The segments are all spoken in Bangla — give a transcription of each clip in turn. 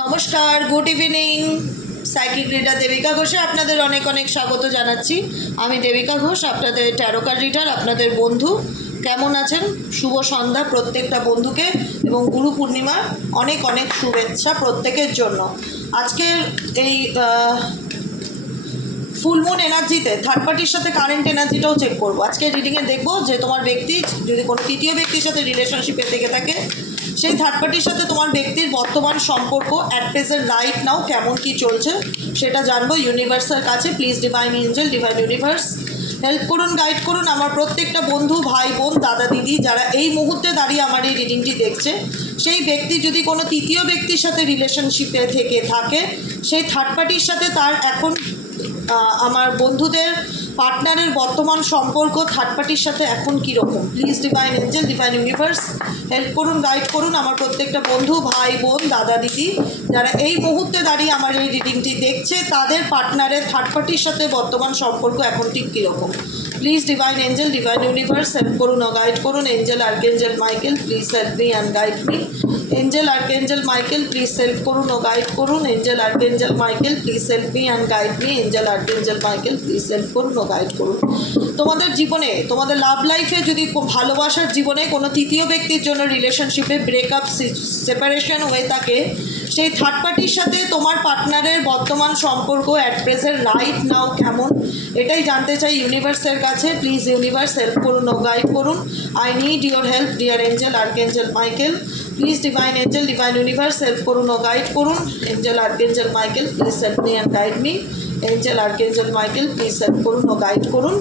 নমস্কার good evening psychic reader Debika ঘোষে আপনাদের অনেক অনেক স্বাগত জানাচ্ছি। আমি দেবিকা ঘোষ আপনাদের ট্যারোকার রিডার আপনাদের বন্ধু। কেমন আছেন? শুভ সন্ধ্যা প্রত্যেকটা বন্ধুকে এবং গুরু পূর্ণিমার অনেক অনেক শুভেচ্ছা প্রত্যেকের জন্য। আজকের এই ফুলমুন এনার্জিতে থার্ড পার্টির সাথে কারেন্ট এনার্জিটাও চেক করব। আজকে রিডিংয়ে দেখব যে তোমার ব্যক্তি, যদি কোনো তৃতীয় ব্যক্তির সাথে রিলেশনশিপে থেকে থাকে সেই থার্ড পার্টির সাথে তোমার ব্যক্তির বর্তমান সম্পর্ক অ্যাট প্রেজেন্ট রাইট নাও কেমন কি চলছে সেটা জানব ইউনিভার্সের কাছে please divine angel divine universe help করুন গাইড করুন আমার প্রত্যেকটা বন্ধু, ভাই, বোন, দাদা, দিদি যারা এই মুহূর্তে দাঁড়িয়ে আমার এই রিডিংটি দেখছে। সেই ব্যক্তি যদি কোনো তৃতীয় ব্যক্তির সাথে রিলেশনশিপে থেকে থাকে, সেই থার্ড পার্টির সাথে তার এখন আমার বন্ধুদের পার্টনারের বর্তমান সম্পর্ক থার্ড পার্টির সাথে এখন কীরকম please divine angel divine universe help করুন গাইড করুন আমার প্রত্যেকটা বন্ধু, ভাই, বোন, দাদা, দিদি, যারা এই মুহূর্তে দাঁড়িয়ে আমার এই রিডিংটি দেখছে, তাদের পার্টনারের থার্ড পার্টির সাথে বর্তমান সম্পর্ক এখন ঠিক কীরকম please divine angel divine universe help করুন ও গাইড করুন angel archangel Michael please help me and guide me angel archangel Michael please help করুন ও গাইড করুন। Angel archangel Michael please help me and guide me angel archangel Michael please help করুন ও গাইড করুন। তোমাদের জীবনে, তোমাদের লাভ লাইফে যদি ভালোবাসার জীবনে কোনো তৃতীয় ব্যক্তির জন্য রিলেশনশিপে ব্রেকআপ সেপারেশন হয়ে থাকে, সেই থার্ড পার্টির সাথে তোমার পার্টনারের বর্তমান সম্পর্ক অ্যাট প্রেজেন্ট রাইট নাও কেমন? এটাই জানতে চাই ইউনিভার্সের কাছে। প্লিজ ইউনিভার্স হেল্প করুন ও গাইড করুন। I need your help dear angel archangel Michael please divine angel divine universe help করুন ও গাইড করুন। Angel archangel Michael please help me and guide me angel archangel Michael please help করুন ও গাইড করুন।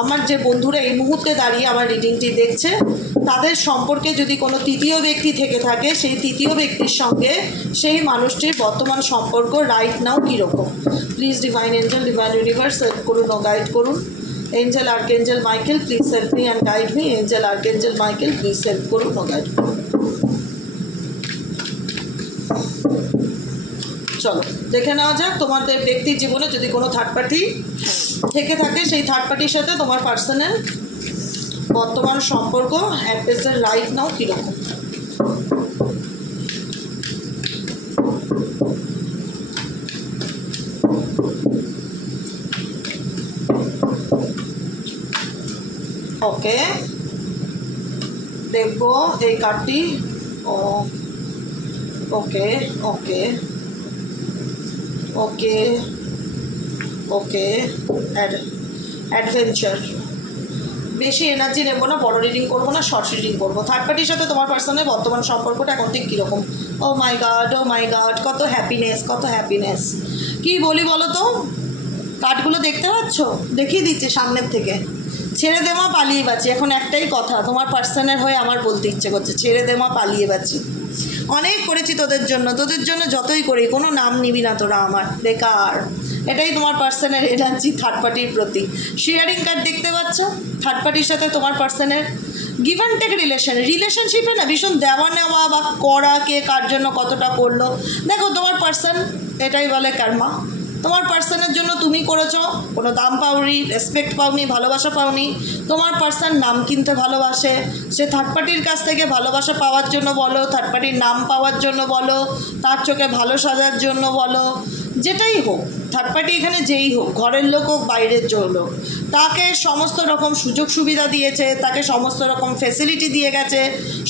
আমার যে বন্ধুরা এই মুহূর্তে দাঁড়িয়ে আমার রিডিংটি দেখছে, তাদের সম্পর্কে যদি কোনো তৃতীয় ব্যক্তি থেকে থাকে, সেই তৃতীয় ব্যক্তির সঙ্গে সেই মানুষটির বর্তমান সম্পর্ক রাইট নাও কীরকম? Please divine angel divine universe help করুন ও গাইড করুন। Angel archangel Michael please help me and guide me angel archangel Michael please help করুন ও গাইড করুন। চলো, দেখে নেওয়া যাক তোমাদের ব্যক্তির জীবনে যদি কোনো থার্ড পার্টি থেকে থাকে, সেই থার্ড পার্টির সাথে তোমার পার্সনের বর্তমান সম্পর্ক অ্যাট প্রেজেন্ট রাইট নাও কীরকম। ওকে দেখব এই কার্ডটি ও ওকে ওকে ওকে ওকে অ্যাডভেঞ্চার। বেশি এনার্জি নেব না, বড় রিডিং করব না শর্ট রিডিং করব। থার্ড পার্টির সাথে তোমার পার্সনের বর্তমান সম্পর্কটা এখন ঠিক কীরকম? Oh my god oh my গাড কত হ্যাপিনেস কত হ্যাপিনেস কি বলি বলো তো? কার্ডগুলো দেখতে পাচ্ছ? দেখিয়ে দিচ্ছে সামনের থেকে। ছেড়ে দে মা পালিয়ে বাঁচি এখন একটাই কথা, তোমার পার্সনের হয়ে আমার বলতে ইচ্ছে করছে। ছেড়ে দে মা পালিয়ে বাঁচি অনেক করেছি তোদের জন্য তোদের জন্য যতই করি, কোনো নাম নিবি না তোরা আমার, বেকার। এটাই তোমার পার্সনের এনার্জি থার্ড পার্টির প্রতি। শেয়ারিং কার্ড দেখতে পাচ্ছ? থার্ড পার্টির সাথে তোমার পার্সনের গিভ অ্যান্ড টেক রিলেশন রিলেশনশিপে না ভীষণ দেওয়া নেওয়া বা করা কে কার জন্য কতটা করল। দেখো তোমার পার্সন এটাই বলে কার্মা তোমার পার্সনের জন্য তুমি করেছ, কোনো দাম পাওনি রেসপেক্ট পাওনি, ভালোবাসা পাওনি, তোমার পার্সন নাম কিনতে ভালোবাসে, সে থার্ড পার্টির কাছ থেকে ভালোবাসা পাওয়ার জন্য বলো থার্ড পার্টির নাম পাওয়ার জন্য বলো, তার চোখে ভালো সাজার জন্য বলো যেটাই হোক থার্ড পার্টি এখানে যেই হোক, ঘরের লোক হোক, বাইরের লোক, তাকে সমস্ত রকম সুযোগ সুবিধা দিয়েছে, তাকে সমস্ত রকম ফেসিলিটি দিয়ে গেছে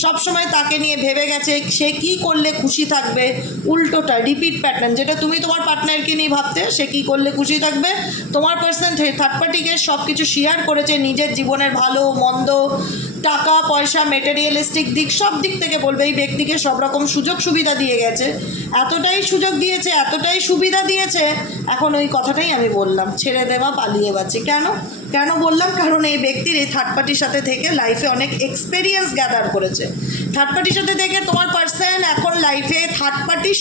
সবসময় তাকে নিয়ে ভেবে গেছে, সে কি করলে খুশি থাকবে, উল্টোটা রিপিট প্যাটার্ন যেটা তুমি তোমার পার্টনারকে নিয়ে ভাবতে, সে কি করলে খুশি থাকবে, তোমার পার্সন থার্ড পার্টিকে সব কিছু শেয়ার করেছে, নিজের জীবনের ভালো, মন্দ টাকা, পয়সা মেটেরিয়ালিস্টিক দিক, সব দিক থেকে বলবে এই ব্যক্তিকে সব রকম সুযোগ সুবিধা দিয়ে গেছে। এতটাই সুযোগ দিয়েছে, এতটাই সুবিধা দিয়েছে, এখন ওই কথাটাই আমি বললাম, ছেড়ে দেওয়া, পালিয়ে বাঁচি কেন? কেন বললাম? কারণ এই ব্যক্তির এই থার্ড পার্টির সাথে থেকে লাইফে অনেক এক্সপেরিয়েন্স গ্যাদার করেছে। থার্ড পার্টির সাথে থেকে তোমার পার্সন এখন লাইফে থার্ড পার্টির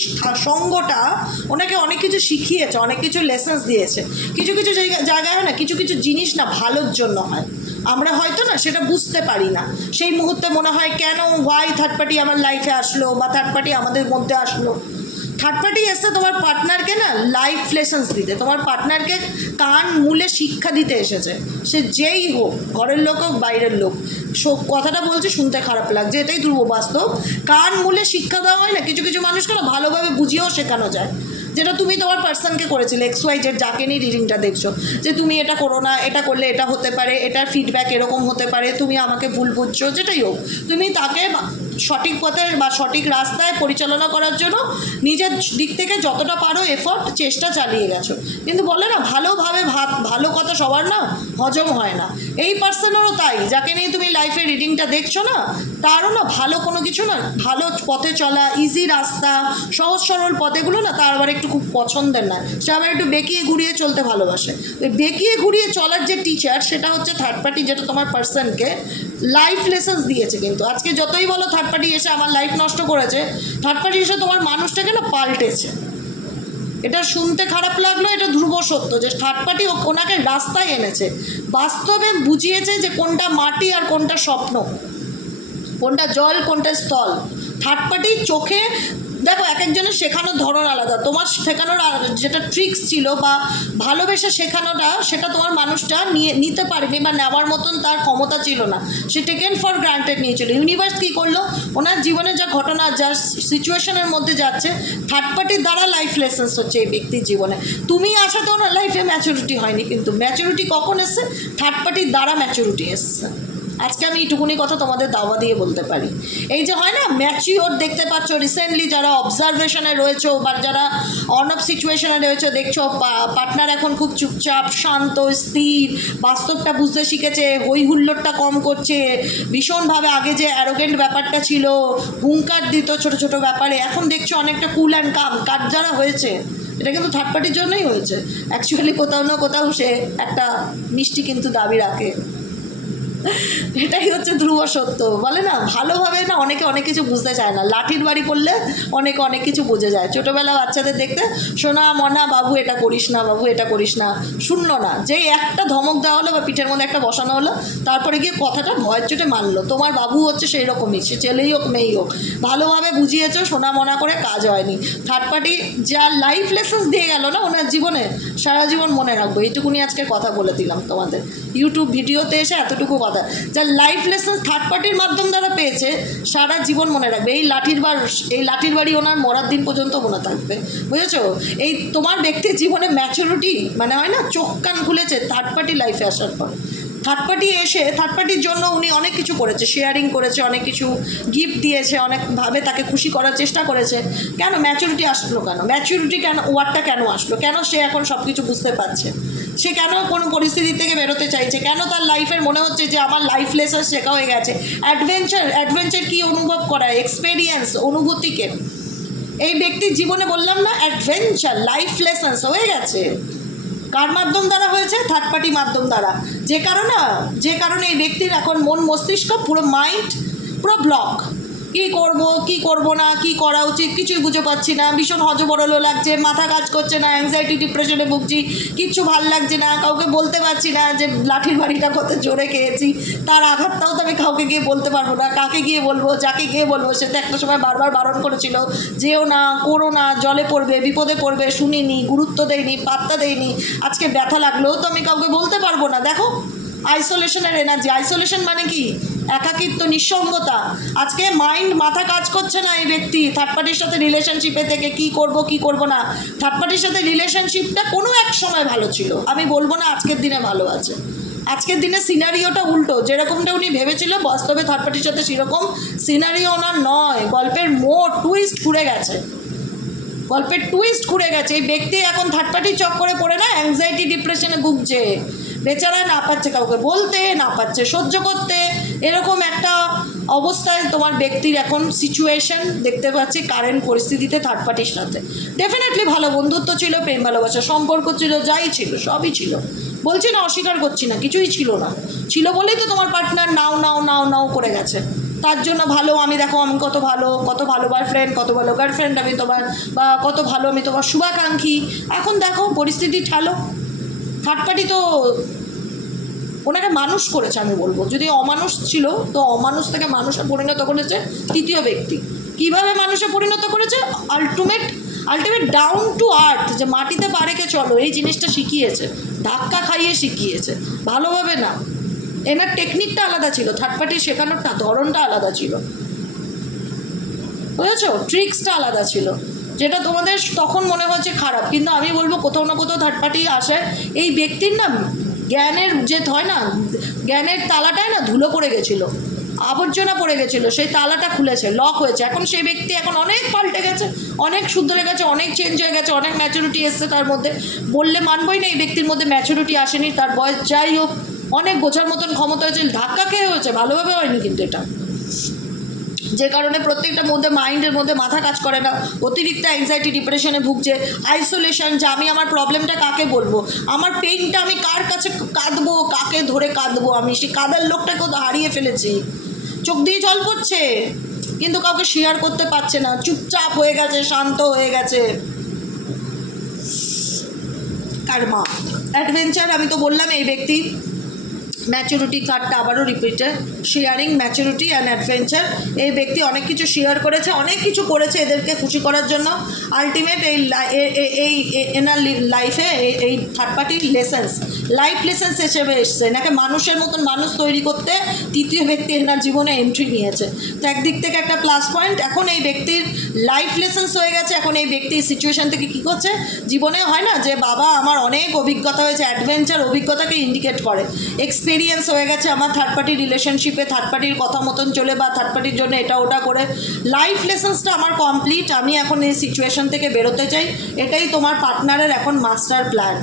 সঙ্গটা ওনাকে অনেক কিছু শিখিয়েছে, অনেক কিছু লেসেন্স দিয়েছে। কিছু কিছু জায়গা জায়গায় হয় না, কিছু কিছু জিনিস না ভালোর জন্য হয়। আমরা হয়তো না সেটা বুঝতে পারি না। সেই মুহূর্তে মনে হয়, কেন ওয়াই থার্ড পার্টি আমার লাইফে আসলো বা থার্ড পার্টি আমাদের মধ্যে আসলো? থার্ড পার্টি এসছে তোমার পার্টনারকে না লাইফ লেসন্স দিতে, তোমার পার্টনারকে কান মূলে শিক্ষা দিতে এসেছে। সে যেই হোক, ঘরের লোক হোক, বাইরের লোক, সো- কথাটা বলছে শুনতে খারাপ লাগছে, এটাই ধ্রুব বাস্তব। কান মূলে শিক্ষা দেওয়া হয় না, কিছু কিছু মানুষকে ভালোভাবে বুঝিয়েও শেখানো যায়। যেটা তুমি তোমার পার্সনকে করেছিলে এক্স ওয়াই জেড যাকে নিয়ে রিডিংটা দেখছ, যে তুমি এটা করো না, এটা করলে এটা হতে পারে, এটার ফিডব্যাক এরকম হতে পারে, তুমি আমাকে ভুল বুঝছ, যেটাই হোক, তুমি তাকে সঠিক পথে বা সঠিক রাস্তায় পরিচালনা করার জন্য নিজের দিক থেকে যতটা পারো এফর্ট চেষ্টা চালিয়ে গেছো। কিন্তু বলে না, ভালোভাবে ভাত, ভালো কথা সবার না, হজম হয় না। এই পার্সনেরও তাই, যাকে নিয়ে তুমি লাইফে রিডিংটা দেখছ না, তারও না ভালো কোনো কিছু না ভালো পথে চলা ইজি রাস্তা, সহজ সরল পথেগুলো না তার আবার একটু খুব পছন্দের না সে আবার একটু বেঁকিয়ে ঘুরিয়ে চলতে ভালোবাসে। বেঁকিয়ে ঘুরিয়ে চলার যে টিচার সেটা হচ্ছে থার্ড পার্টি যেটা তোমার পার্সনকে লাইফ লেসেন্স দিয়েছে কিন্তু। আজকে যতই বলো থার্ড পার্টি এসে আমার লাইফ নষ্ট করেছে থার্ড পার্টি এসে তোমার মানুষটাকে না পাল্টেছে? এটা শুনতে খারাপ লাগল, এটা ধ্রুব সত্য যে থার্ড পার্টি ওনাকে রাস্তায় এনেছে। বাস্তবে বুঝিয়েছে যে কোনটা মাটি আর কোনটা স্বপ্ন। কোনটা জল, কোনটা স্থল। থার্ড পার্টি চোখে দেখো, এক একজনের শেখানোর ধরন আলাদা। তোমার শেখানোর যেটা ট্রিক্স ছিল বা ভালোবেসে শেখানোটা, সেটা তোমার মানুষটা নিয়ে, নিতে পারেনি বা নেওয়ার মতন তার ক্ষমতা ছিল না। সে টেকেন ফর গ্রান্টেড নিয়েছিল। ইউনিভার্স কী করল? ওনার জীবনে যা ঘটনা, যা সিচুয়েশনের মধ্যে যাচ্ছে থার্ড পার্টির দ্বারা লাইফ লেসেন্স হচ্ছে এই ব্যক্তির জীবনে। তুমি আসাতে ওনার লাইফে ম্যাচুরিটি হয়নি কিন্তু। ম্যাচুরিটি কখন এসছে? থার্ড পার্টির দ্বারা ম্যাচুরিটি এসছে। আজকে আমি এইটুকুনি কথা তোমাদের দাওয়া দিয়ে বলতে পারি। এই যে হয় না ম্যাচিওর দেখতে পাচ্ছ রিসেন্টলি যারা অবজারভেশনে রয়েছো বা যারা অন অফ সিচুয়েশনে রয়েছো, দেখছ পার্টনার এখন খুব চুপচাপ, শান্ত, স্থির, বাস্তবটা বুঝতে শিখেছে হই হুল্লোড়টা কম করছে, ভীষণভাবে আগে যে অ্যারোগেন্ট ব্যাপারটা ছিল, হুঙ্কার দিত ছোট ছোট ব্যাপারে, এখন দেখছ অনেকটা কুল অ্যান্ড কাম কাজ যারা হয়েছে, এটা কিন্তু থার্ড পার্টির জন্যই হয়েছে। অ্যাকচুয়ালি কোথাও না কোথাও সে একটা মিষ্টি কিন্তু দাবি রাখে। এটাই হচ্ছে ধ্রুব সত্য। বলে না, ভালোভাবে না অনেকে অনেক কিছু বুঝতে চায় না। লাঠির বাড়ি করলে অনেকে অনেক কিছু বুঝে যায়। ছোটোবেলা বাচ্চাদের দেখতে, সোনা, মনা, বাবু, এটা করিস না, বাবু, এটা করিস না শুনলো না। যেই একটা ধমক দেওয়া হলো বা পিঠের মধ্যে একটা বসানো হলো, তারপরে গিয়ে কথাটা ভয়ের চোটে মানলো তোমার বাবু হচ্ছে সেই রকমই সে ছেলেই হোক, মেয়েই হোক। ভালোভাবে বুঝিয়েছো, সোনা, মনা করে কাজ হয়নি। থার্ড পার্টি যা লাইফ লেসেন্স দিয়ে গেল না ওনার জীবনে, সারা জীবন মনে রাখব। এইটুকুনি আজকে কথা বলে দিলাম তোমাদের। ইউটিউব ভিডিওতে এসে এতটুকু কথা যা লাইফ লেসেন্স থার্ড পার্টির মাধ্যম দ্বারা পেয়েছে, সারা জীবন মনে রাখবে। এই লাঠির বার, এই লাঠির বাড়ি ওনার মরার দিন পর্যন্ত মনে থাকবে। বুঝেছ? এই তোমার ব্যক্তির জীবনে ম্যাচুরিটি মানে হয় না, চোখ কান খুলেছে থার্ড পার্টি লাইফে আসার পর। থার্ড পার্টি এসে থার্ড পার্টির জন্য উনি অনেক কিছু করেছে শেয়ারিং করেছে, অনেক কিছু গিফট দিয়েছে, অনেকভাবে তাকে খুশি করার চেষ্টা করেছে। কেন ম্যাচুরিটি আসলো কেন? ম্যাচুরিটি কেন ওয়ার্ডটা কেন আসলো? কেন সে এখন সব কিছু বুঝতে পারছে? সে কেন কোনো পরিস্থিতি থেকে বেরোতে চাইছে? কেন তার লাইফের মনে হচ্ছে যে আমার লাইফ লেসন শেখা হয়ে গেছে? অ্যাডভেঞ্চার অ্যাডভেঞ্চার কি অনুভব করা? এক্সপেরিয়েন্স অনুভূতিকে। এই ব্যক্তির জীবনে বললাম না অ্যাডভেঞ্চার লাইফ লেসন্স হয়ে গেছে। কার মাধ্যম দ্বারা হয়েছে? থার্ড পার্টি মাধ্যম দ্বারা। যে কারণে যে কারণে এই ব্যক্তির এখন মন মস্তিষ্ক পুরো মাইন্ড পুরো ব্লক কি করব কি করব না, কি করা উচিত? কিছুই বুঝে পাচ্ছি না। ভীষণ হজবরলো লাগছে, মাথা কাজ করছে না অ্যাংজাইটি ডিপ্রেশনে ভুগছি। কিচ্ছু ভালো লাগছে না, কাউকে বলতে পারছি না যে লাঠির বাড়িটা কত জোরে খেয়েছি। তার আঘাতটাও তো আমি কাউকে গিয়ে বলতে পারব না। কাকে গিয়ে বলব, যাকে গিয়ে বলব, সে তো একটা সময় বারবার বারণ করেছিল। যেও না, করো না, জলে পড়বে, বিপদে পড়বে, শুনিনি, গুরুত্ব দেয়নি পাত্তা দেয়নি আজকে ব্যথা লাগলেও তো আমি কাউকে বলতে পারব না। দেখো আইসোলেশনের এনার্জি আইসোলেশন মানে কি? একাকিত্ব, নিঃসঙ্গতা। আজকে মাইন্ড মাথা কাজ করছে না এই ব্যক্তি। থার্ড পার্টির সাথে রিলেশনশিপে থেকে কি করব কি করব না। থার্ড পার্টির সাথে রিলেশনশিপটা কোনো এক সময় ভালো ছিল। আমি বলব না আজকের দিনে ভালো আছে। আজকের দিনে সিনারিওটা উল্টো। যেরকমটা উনি ভেবেছিল, বাস্তবে থার্ড পার্টির সাথে সেরকম সিনারিও ওনার নয়। গল্পের মোড় টুইস্ট ঘুরে গেছে। গল্পের টুইস্ট ঘুরে গেছে। এই ব্যক্তি এখন থার্ড পার্টি চক্করে পড়ে না অ্যাংজাইটি ডিপ্রেশনে ভুগছে। বেচারা না পাচ্ছে কাউকে বলতে, না পাচ্ছে সহ্য করতে। এরকম একটা অবস্থায় তোমার ব্যক্তির এখন সিচুয়েশন দেখতে পাচ্ছি কারেন্ট পরিস্থিতিতে থার্ড পার্টির সাথে। ডেফিনেটলি ভালো বন্ধুত্ব ছিল, প্রেম, ভালোবাসা, সম্পর্ক ছিল, যাই ছিল, সবই ছিল। বলছি না, অস্বীকার করছি না, কিছুই ছিল না। ছিল বলেই তো তোমার পার্টনার নাও নাও নাও নাও করে গেছে। তার জন্য ভালো, আমি দেখো, আমি কত ভালো কত ভালো বয়ফ্রেন্ড কত ভালো গার্লফ্রেন্ড আমি তোমার, বা কত ভালো আমি তোমার শুভাকাঙ্ক্ষী। এখন দেখো, পরিস্থিতি ঠালো। থার্ড পার্টি তো ওনাকে মানুষ করেছে, আমি বলব। যদি অমানুষ ছিল, তো অমানুষ থেকে মানুষে পরিণত করেছে তৃতীয় ব্যক্তি। কীভাবে মানুষে পরিণত করেছে? Ultimate ultimate down to earth যে মাটিতে পা রেখে চলো, এই জিনিসটা শিখিয়েছে, ধাক্কা খাইয়ে শিখিয়েছে, ভালোভাবে না। এনার টেকনিকটা আলাদা ছিল থার্ড পার্টি শেখানোরটা ধরনটা আলাদা ছিল। বুঝেছ? ট্রিক্সটা আলাদা ছিল, যেটা তোমাদের তখন মনে হচ্ছে খারাপ, কিন্তু আমি বলব কোথাও না কোথাও থার্ড পার্টি আসে। এই ব্যক্তির না জ্ঞানের যে হয় না, জ্ঞানের তালাটায় না ধুলো পড়ে গেছিল, আবর্জনা পড়ে গেছিল, সেই তালাটা খুলেছে লক হয়েছে। এখন সেই ব্যক্তি এখন অনেক পাল্টে গেছে, অনেক শুধরে গেছে, অনেক চেঞ্জ হয়ে গেছে, অনেক ম্যাচুরিটি এসছে তার মধ্যে। বললে মানবই না এই ব্যক্তির মধ্যে ম্যাচুরিটি আসেনি, তার বয়স যাই হোক, অনেক বোঝার মতন ক্ষমতা হয়েছে, ধাক্কা খেয়ে হয়েছে, ভালোভাবে হয়নি কিন্তু এটা। যে কারণে প্রত্যেকটা মধ্যে মাইন্ডের মধ্যে মাথা কাজ করে না। অতিরিক্ত অ্যাংজাইটি ডিপ্রেশনে ভুগছে। আইসোলেশন যে আমি আমার প্রবলেমটা কাকে বলব? আমার পেইনটা আমি কার কাছে কাঁদবো? কাকে ধরে কাঁদবো আমি? সেই কাদার লোকটাকেও হারিয়ে ফেলেছি। চোখ দিয়ে জল পড়ছে, কিন্তু কাউকে শেয়ার করতে পারছে না। চুপচাপ হয়ে গেছে, শান্ত হয়ে গেছে। কারমা অ্যাডভেঞ্চার আমি তো বললাম এই ব্যক্তি ম্যাচুরিটি কার্ডটা আবারও রিপিটে শেয়ারিং ম্যাচুরিটি অ্যান্ড অ্যাডভেঞ্চার এই ব্যক্তি অনেক কিছু শেয়ার করেছে, অনেক কিছু করেছে এদেরকে খুশি করার জন্য। আলটিমেট এই এই এনার লাইফে এই থার্ড পার্টির লেসেন্স লাইফ লেসেন্স হিসেবে এসছে। এনাকে মানুষের মতন মানুষ তৈরি করতে তৃতীয় ব্যক্তি এনার জীবনে এন্ট্রি নিয়েছে। তো একদিক থেকে একটা প্লাস পয়েন্ট এখন এই ব্যক্তির লাইফ লেসেন্স হয়ে গেছে। এখন এই ব্যক্তি সিচুয়েশন থেকে কী করছে? জীবনে হয় না যে, বাবা, আমার অনেক অভিজ্ঞতা হয়েছে অ্যাডভেঞ্চার অভিজ্ঞতাকে ইন্ডিকেট করে। এক্সপিরিয়েন্স হয়ে গেছে আমার থার্ড পার্টি রিলেশনশিপে থার্ড পার্টির কথা মতন চলে বা থার্ড পার্টির জন্য এটা ওটা করে। লাইফ লেসেন্সটা আমার কমপ্লিট আমি এখন এই সিচুয়েশন থেকে বেরোতে চাই। এটাই তোমার পার্টনারের এখন মাস্টার প্ল্যান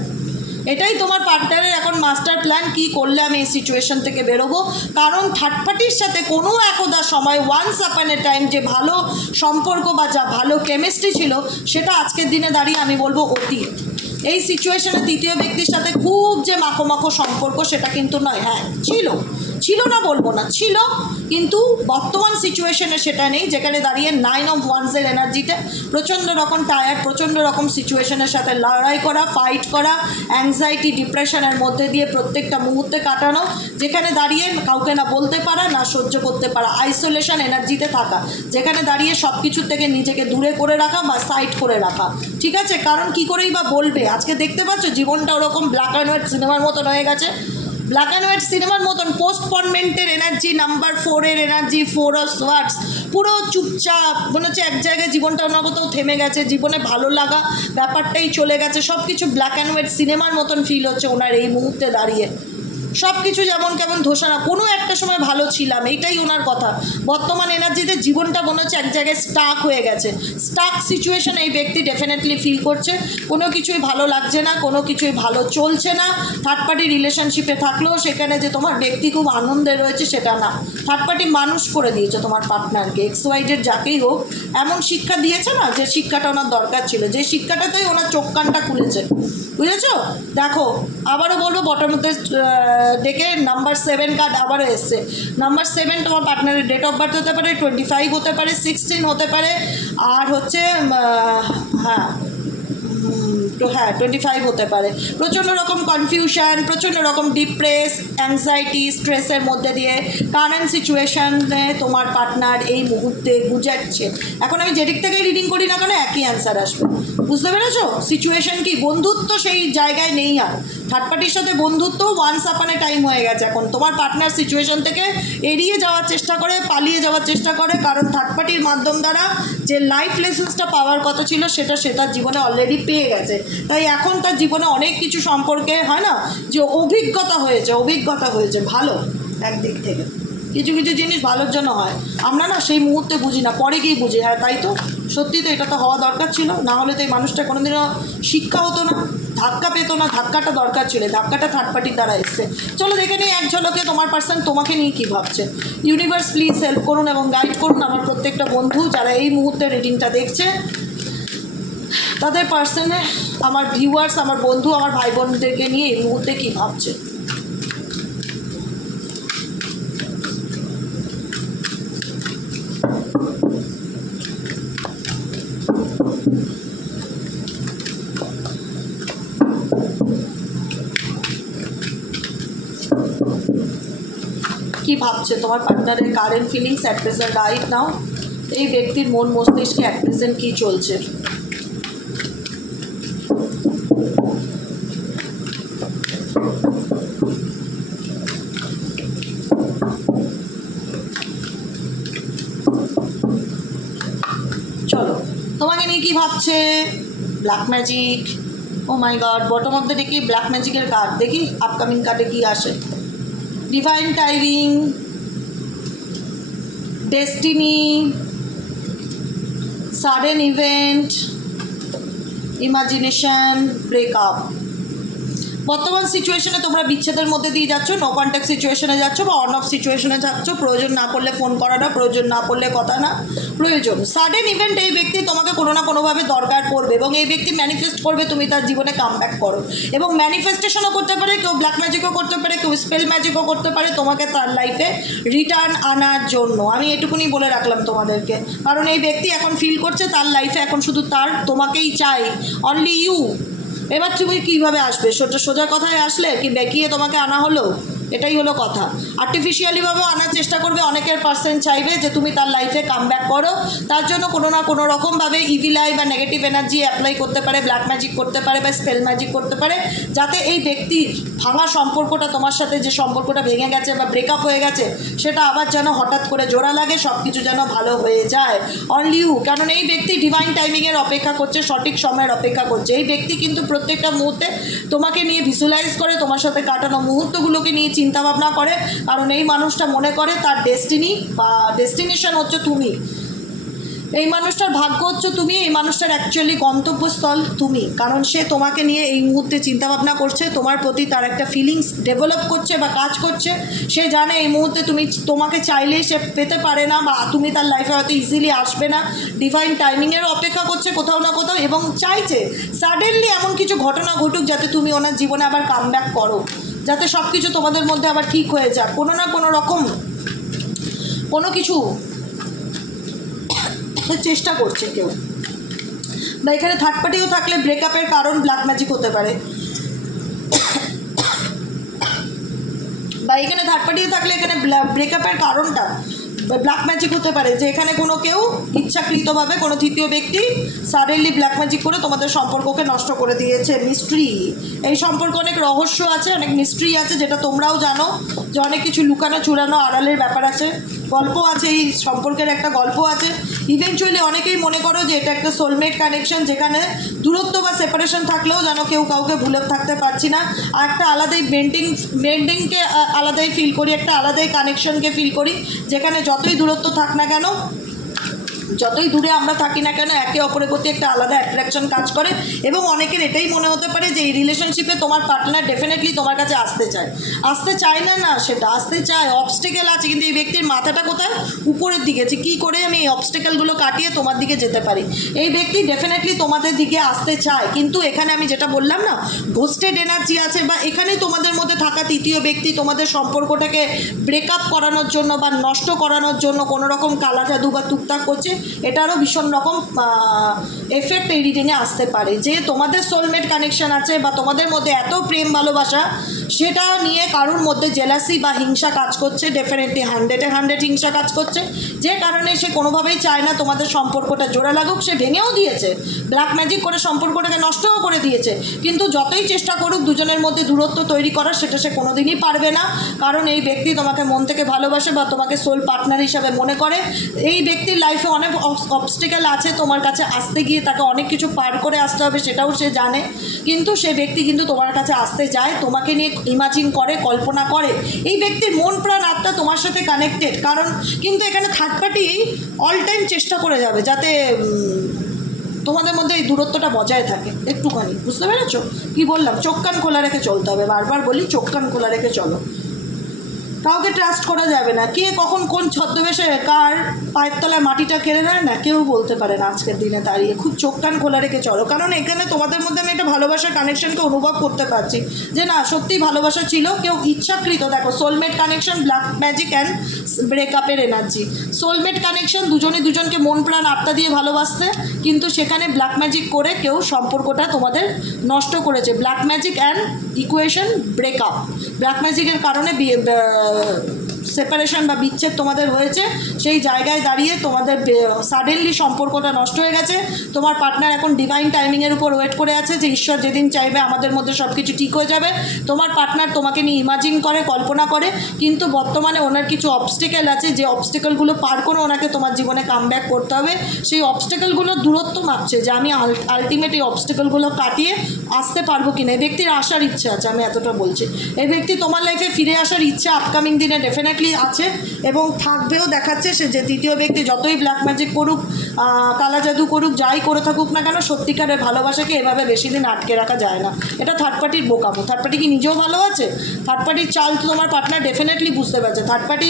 এটাই তোমার পার্টনারের এখন মাস্টার প্ল্যান কি করলে আমি এই সিচুয়েশন থেকে বেরোবো। কারণ থার্ড পার্টির সাথে কোনো একদা সময় ওয়ান্স আপান এ টাইম যে ভালো সম্পর্ক বা যা ভালো কেমিস্ট্রি ছিল, সেটা আজকের দিনে দাঁড়িয়ে আমি বলব অতীত। এই সিচুয়েশনে তৃতীয় ব্যক্তির সাথে খুব যে মাখো মাখো সম্পর্ক সেটা কিন্তু নয়। হ্যাঁ ছিল। ছিল না, বলব না, ছিল, কিন্তু বর্তমান সিচুয়েশনে সেটা নেই, যেখানে দাঁড়িয়ে নাইন অফ ওয়ান্সের এনার্জিতে প্রচণ্ড রকম টায়ার্ড প্রচণ্ড রকম সিচুয়েশনের সাথে লড়াই করা ফাইট করা অ্যাংজাইটি ডিপ্রেশনের মধ্যে দিয়ে প্রত্যেকটা মুহূর্তে কাটানো, যেখানে দাঁড়িয়ে কাউকে না বলতে পারা, না সহ্য করতে পারা আইসোলেশন এনার্জিতে থাকা, যেখানে দাঁড়িয়ে সব কিছুর থেকে নিজেকে দূরে করে রাখা বা সাইড করে রাখা, ঠিক আছে? কারণ কি করেই বা বলবে? আজকে দেখতে পাচ্ছ, জীবনটা ওরকম ব্ল্যাক অ্যান্ড হোয়াইট সিনেমার মতন হয়ে গেছে। ব্ল্যাক অ্যান্ড হোয়াইট সিনেমার মতন পোস্টপনমেন্টের এনার্জি নাম্বার ফোরের এনার্জি ফোর অফ ওয়ার্ডস পুরো চুপচাপ, মনে হচ্ছে এক জায়গায় জীবনটা অনাগত থেমে গেছে, জীবনে ভালো লাগা ব্যাপারটাই চলে গেছে সব কিছু ব্ল্যাক অ্যান্ড হোয়াইট সিনেমার মতন ফিল হচ্ছে ওনার এই মুহূর্তে দাঁড়িয়ে। সব কিছু যেমন কেমন ধোসা না কোনো একটা সময় ভালো ছিলাম, এইটাই ওনার কথা। বর্তমান এনার্জিতে জীবনটা মনে হচ্ছে এক জায়গায় স্টাক হয়ে গেছে। স্টাক সিচুয়েশন এই ব্যক্তি ডেফিনেটলি ফিল করছে। কোনো কিছুই ভালো লাগছে না, কোনো কিছুই ভালো চলছে না। থার্ড পার্টি রিলেশনশিপে থাকলেও সেখানে যে তোমার ব্যক্তি খুব আনন্দে রয়েছে সেটা না। থার্ড পার্টি মানুষ করে দিয়েছে তোমার পার্টনারকে এক্স ওয়াইজের যাকেই হোক। এমন শিক্ষা দিয়েছে না যে শিক্ষাটা ওনার দরকার ছিল। যে শিক্ষাটাতেই ওনার চোখ কানটা খুলেছে। বুঝেছ? দেখো, আবারও বলব বটার মধ্যে ডেকে নাম্বার সেভেন কার্ড আবারও এসছে। নাম্বার সেভেন তোমার পার্টনারের ডেট অফ বার্থ হতে পারে টোয়েন্টি ফাইভ হতে পারে সিক্সটিন হতে পারে, আর হচ্ছে হ্যাঁ হ্যাঁ টোয়েন্টি ফাইভ হতে পারে। প্রচণ্ড রকম কনফিউশন প্রচণ্ড রকম ডিপ্রেস অ্যাংজাইটি স্ট্রেসের মধ্যে দিয়ে কারেন্ট সিচুয়েশানে তোমার পার্টনার এই মুহূর্তে বুঝাচ্ছে এখন আমি যেদিক থেকে রিডিং করি না কেন, একই অ্যান্সার আসবে। বুঝতে পেরেছ? সিচুয়েশন কি? বন্ধুত্ব সেই জায়গায় নেই আর। থার্ড পার্টির সাথে বন্ধুত্ব ওয়ান্স আপানে টাইম হয়ে গেছে। এখন তোমার পার্টনার সিচুয়েশন থেকে এড়িয়ে যাওয়ার চেষ্টা করে, পালিয়ে যাওয়ার চেষ্টা করে, কারণ থার্ড পার্টির মাধ্যম দ্বারা যে লাইফ লেসেন্সটা পাওয়ার কথা ছিল, সেটা সে তার জীবনে অলরেডি পেয়ে গেছে। তাই এখন তার জীবনে অনেক কিছু সম্পর্কে, হয় না? যে অভিজ্ঞতা হয়েছে অভিজ্ঞতা হয়েছে, ভালো একদিক থেকে। কিছু কিছু জিনিস ভালোর জন্য হয়। আমরা না সেই মুহূর্তে বুঝি না, পরে গিয়ে বুঝি হ্যাঁ তাই তো? সত্যি তো এটা তো হওয়া দরকার ছিল, না হলে তো এই মানুষটা কোনোদিনও শিক্ষা হতো না, ধাক্কা পেতো না, ধাক্কাটা দরকার ছিল ধাক্কাটা থার্ড পার্টির দ্বারা এসছে। চলো দেখে নিই এক ঝলকে তোমার পার্সন তোমাকে নিয়ে কী ভাবছে। ইউনিভার্স প্লিজ হেল্প করুন এবং গাইড করুন আমার প্রত্যেকটা বন্ধু যারা এই মুহূর্তে রিডিংটা দেখছে। তাদের পার্সনে আমার ভিউয়ার্স আমার বন্ধু, আমার ভাই বোনদেরকে নিয়ে এই মুহূর্তে কী ভাবছে? ভাবছে, তোমার পার্টনারের current feelings at present right now এই ব্যক্তির মন মস্তিষ্কে অ্যাট প্রেজেন্ট কী চলছে? চলো, তোমাকে নিয়ে কি ভাবছে? Black magic oh my god bottom of the ডেকে ব্ল্যাক ম্যাজিকের কার্ড দেখি আপকামিং কার্ডে কি আসে। Divine timing destiny sudden event imagination breakup বর্তমান সিচুয়েশনে তোমরা বিচ্ছেদের মধ্যে দিয়ে যাচ্ছ নো কন্ট্যাক্ট সিচুয়েশনে যাচ্ছ বা অন অফ সিচুয়েশনে যাচ্ছ, প্রয়োজন না পড়লে ফোন করা না, প্রয়োজন না পড়লে কথা না, প্রয়োজন। সাডেন ইভেন্ট এই ব্যক্তি তোমাকে কোনো না কোনোভাবে দরকার পড়বে এবং এই ব্যক্তি ম্যানিফেস্ট করবে তুমি তার জীবনে কাম করো। এবং ম্যানিফেস্টেশনও করতে পারে, কেউ ব্ল্যাক ম্যাজিকও করতে পারে, কেউ স্পেল ম্যাজিকও করতে পারে, তোমাকে তার লাইফে রিটার্ন আনার জন্য। আমি এটুকুনি বলে রাখলাম তোমাদেরকে। কারণ এই ব্যক্তি এখন ফিল করছে তার লাইফে এখন শুধু তার, তোমাকেই চাই। অনলি ইউ এবার তুমি কীভাবে আসবে? সোজা কথায় আসলে কি বেঁকিয়ে তোমাকে আনা হলো? এটাই হলো কথা। আর্টিফিশিয়ালিভাবেও আনার চেষ্টা করবে, অনেকের পার্সেন্ট চাইবে যে তুমি তার লাইফে কাম ব্যাক করো। তার জন্য কোনো না কোনো রকমভাবে ইভিলাই বা নেগেটিভ এনার্জি অ্যাপ্লাই করতে পারে ব্ল্যাক ম্যাজিক করতে পারে বা স্পেল ম্যাজিক করতে পারে, যাতে এই ব্যক্তির ভাঙা সম্পর্কটা তোমার সাথে যে সম্পর্কটা ভেঙে গেছে বা ব্রেকআপ হয়ে গেছে, সেটা আবার যেন হঠাৎ করে জোড়া লাগে সব কিছু যেন ভালো হয়ে যায়। অনলি ইউ কারণ এই ব্যক্তি ডিভাইন টাইমিংয়ের অপেক্ষা করছে, সঠিক সময়ের অপেক্ষা করছে। এই ব্যক্তি কিন্তু প্রত্যেকটা মুহূর্তে তোমাকে নিয়ে ভিজুয়ালাইজ করে, তোমার সাথে কাটানো মুহূর্তগুলোকে নিয়ে চিন্তা ভাবনা করে, কারণ এই মানুষটা মনে করে তার ডেস্টিনি বা ডেস্টিনেশন হচ্ছে তুমি। এই মানুষটার ভাগ্য হচ্ছে তুমি, এই মানুষটার অ্যাকচুয়ালি গন্তব্যস্থল তুমি। কারণ সে তোমাকে নিয়ে এই মুহূর্তে চিন্তাভাবনা করছে, তোমার প্রতি তার একটা ফিলিংস ডেভেলপ করছে বা কাজ করছে। সে জানে এই মুহূর্তে তুমি তোমাকে চাইলেই সে পেতে পারে না বা তুমি তার লাইফে হয়তো ইজিলি আসবে না। ডিভাইন টাইমিংয়ের অপেক্ষা করছে কোথাও না কোথাও এবং চাইছে সাডেনলি এমন কিছু ঘটনা ঘটুক যাতে তুমি ওনার জীবনে আবার কাম করো। যাতে সব কিছু তোমাদের মধ্যে আবার ঠিক হয়ে যাক কোনো না কোনো রকম কোনো কিছু চেষ্টা করছে কেউ। বা এখানে থার্ড পার্টিও থাকলে ব্রেকআপের কারণ ব্ল্যাক ম্যাজিক হতে পারে। বা এখানে থার্ড পার্টিও থাকলে এখানে ব্রেকআপের কারণটা ব্ল্যাক ম্যাজিক হতে পারে, যে এখানে কোনো কেউ ইচ্ছাকৃতভাবে কোনো তৃতীয় ব্যক্তি সাডেনলি ব্ল্যাক ম্যাজিক করে তোমাদের সম্পর্ককে নষ্ট করে দিয়েছে। মিস্ট্রি এই সম্পর্কে অনেক রহস্য আছে, অনেক মিস্ট্রি আছে, যেটা তোমরাও জানো, যে অনেক কিছু লুকানো চুরানো আড়ালের ব্যাপার আছে। গল্প আছে, এই সম্পর্কের একটা গল্প আছে। ইভেনচুয়ালি অনেকেই মনে করো যে এটা একটা সোলমেট কানেকশন যেখানে দূরত্ব বা সেপারেশন থাকলেও যেন কেউ কাউকে ভুলে থাকতে পারছি না। আর একটা আলাদাই বেন্ডিং বেন্ডিংকে আলাদাই ফিল করি, একটা আলাদাই কানেকশনকে ফিল করি, যেখানে যতই দূরত্ব থাক না কেন যতই দূরে আমরা থাকি না কেন, একে অপরের প্রতি একটা আলাদা অ্যাট্রাকশন কাজ করে এবং অনেকের এটাই মনে হতে পারে যে এই রিলেশনশিপে তোমার পার্টনার ডেফিনেটলি তোমার কাছে আসতে চায়। আসতে চায় না না, সেটা আসতে চায় অবস্টেকেল আছে, কিন্তু এই ব্যক্তির মাথাটা কোথায়? উপরের দিকে যে কী করে আমি এই অবস্টেকেলগুলো কাটিয়ে তোমার দিকে যেতে পারি? এই ব্যক্তি ডেফিনেটলি তোমাদের দিকে আসতে চায়, কিন্তু এখানে আমি যেটা বললাম না ঘোস্টেড এনার্জি আছে বা এখানেই তোমাদের মধ্যে থাকা তৃতীয় ব্যক্তি তোমাদের সম্পর্কটাকে ব্রেকআপ করানোর জন্য বা নষ্ট করানোর জন্য কোনো রকম কালা জাদু বা টুকটাক করছে এটারও ভীষণ রকম এফেক্ট এই রিডিংয়ে আসতে পারে। যে তোমাদের সোলমেট কানেকশন আছে বা তোমাদের মধ্যে এত প্রেম ভালোবাসা, সেটা নিয়ে কারোর মধ্যে জেলাসি বা হিংসা কাজ করছে ডেফিনেটলি হান্ড্রেডে হান্ড্রেড হিংসা কাজ করছে। যে কারণে সে কোনোভাবেই চায় না তোমাদের সম্পর্কটা জোড়া লাগুক, সে ভেঙেও দিয়েছে। ব্ল্যাক ম্যাজিক করে সম্পর্কটাকে নষ্টও করে দিয়েছে। কিন্তু যতই চেষ্টা করুক দুজনের মধ্যে দূরত্ব তৈরি করার সেটা সে কোনোদিনই পারবে না। কারণ এই ব্যক্তি তোমাকে মন থেকে ভালোবাসে বা তোমাকে সোল পার্টনার হিসাবে মনে করে। এই ব্যক্তির লাইফে অনেক অবস্টিক্যাল আছে তোমার কাছে আসতে গিয়ে। তাকে অনেক কিছু পার করে আসতে হবে সেটাও সে জানে। কিন্তু সে ব্যক্তি কিন্তু তোমার কাছে আসতে যায়, তোমাকে নিয়ে ইমাজিন করে, কল্পনা করে। এই ব্যক্তির মন প্রাণ আত্মা তোমার সাথে কানেক্টেড কারণ কিন্তু এখানে থার্ড পার্টি অল টাইম চেষ্টা করে যাবে যাতে তোমাদের মধ্যে এই দূরত্বটা বজায় থাকে একটুখানি। বুঝতে পেরেছ? কি বললাম? চোখ কান খোলা রেখে চলতে হবে। বারবার বলি, চোখ কান খোলা রেখে চলো। কাউকে ট্রাস্ট করা যাবে না। কে কখন কোন ছদ্মবেশে কার পায়ের তলায় মাটিটা কেড়ে নেয় না, কেউ বলতে পারে না আজকের দিনে দাঁড়িয়ে। খুব চোখ কান খোলা রেখে চলো। কারণ এখানে তোমাদের মধ্যে আমি একটা ভালোবাসার কানেকশনকে অনুভব করতে পারছি। যে না সত্যি ভালোবাসা ছিল, কেউ ইচ্ছাকৃত, দেখো soulmate connection black magic and ব্রেকআপের energy soulmate connection দুজনে দুজনকে মন প্রাণ আত্মা দিয়ে ভালোবাসতে কিন্তু সেখানে ব্ল্যাক ম্যাজিক করে কেউ সম্পর্কটা তোমাদের নষ্ট করেছে। Black magic and equation breakup black ম্যাজিকের কারণে বিয়ে সেপারেশন বা বিচ্ছেদ তোমাদের হয়েছে, সেই জায়গায় দাঁড়িয়ে তোমাদের সাডেনলি সম্পর্কটা নষ্ট হয়ে গেছে। তোমার পার্টনার এখন ডিভাইন টাইমিংয়ের উপর ওয়েট করে আছে যে ঈশ্বর যেদিন চাইবে আমাদের মধ্যে সব কিছু ঠিক হয়ে যাবে। তোমার পার্টনার তোমাকে নিয়ে ইমাজিন করে, কল্পনা করে, কিন্তু বর্তমানে ওনার কিছু অবস্টেকেল আছে যে অবস্টেকেলগুলো পার করে ওনাকে তোমার জীবনে কাম করতে হবে। সেই অবস্টেকেলগুলোর দূরত্ব মাপছে যে আমি আলটিমেট এই অবস্টেকেলগুলো কাটিয়ে আসতে পারব কিনা। এই ব্যক্তির আসার ইচ্ছে আছে, আমি এতটা বলছি। এই ব্যক্তি তোমার লাইফে ফিরে আসার ইচ্ছা আপকামিং দিনে ডেফিনেটলি আছে এবং থাকবেও, দেখাচ্ছে সে যে তৃতীয় ব্যক্তি যতই ব্ল্যাক ম্যাজিক করুক কালা জাদু করুক, যাই করে থাকুক না কেন, সত্যিকারের ভালোবাসাকে এভাবে বেশি দিন আটকে রাখা যায় না। এটা থার্ড পার্টির বোকামো। থার্ড পার্টি কি নিজেও ভালো আছে? থার্ড পার্টির চাল তো তোমার পার্টনার ডেফিনেটলি বুঝতে পারছে। থার্ড পার্টি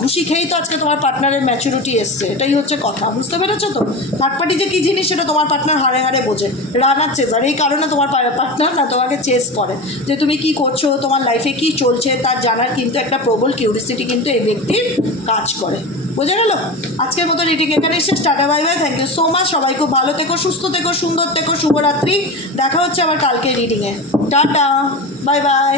ঘুষি খেয়েই তো আজকে তোমার পার্টনারের ম্যাচুরিটি এসছে। এটাই হচ্ছে কথা, বুঝতে পেরেছ তো? থার্ড পার্টি যে কী জিনিস, সেটা তোমার পার্টনার হারে হারে বোঝে। রানার চেজার এই কারণে তোমার পার্টনার না তোমাকে চেস করে। যে তুমি কি করছ, তোমার লাইফে কি চলছে, তার জানার কিন্তু একটা প্রবল কিউরিসিটি কিন্তু এই ব্যক্তির কাজ করে। বোঝা গেল? আজকের মতো রিডিং এখানে শেষ tata bye bye thank you so much সবাই খুব ভালো থেকো, সুস্থ থেকো, সুন্দর থেকো, শুভরাত্রি। দেখা হচ্ছে আবার কালকে রিডিংয়ে টাটা বাই বাই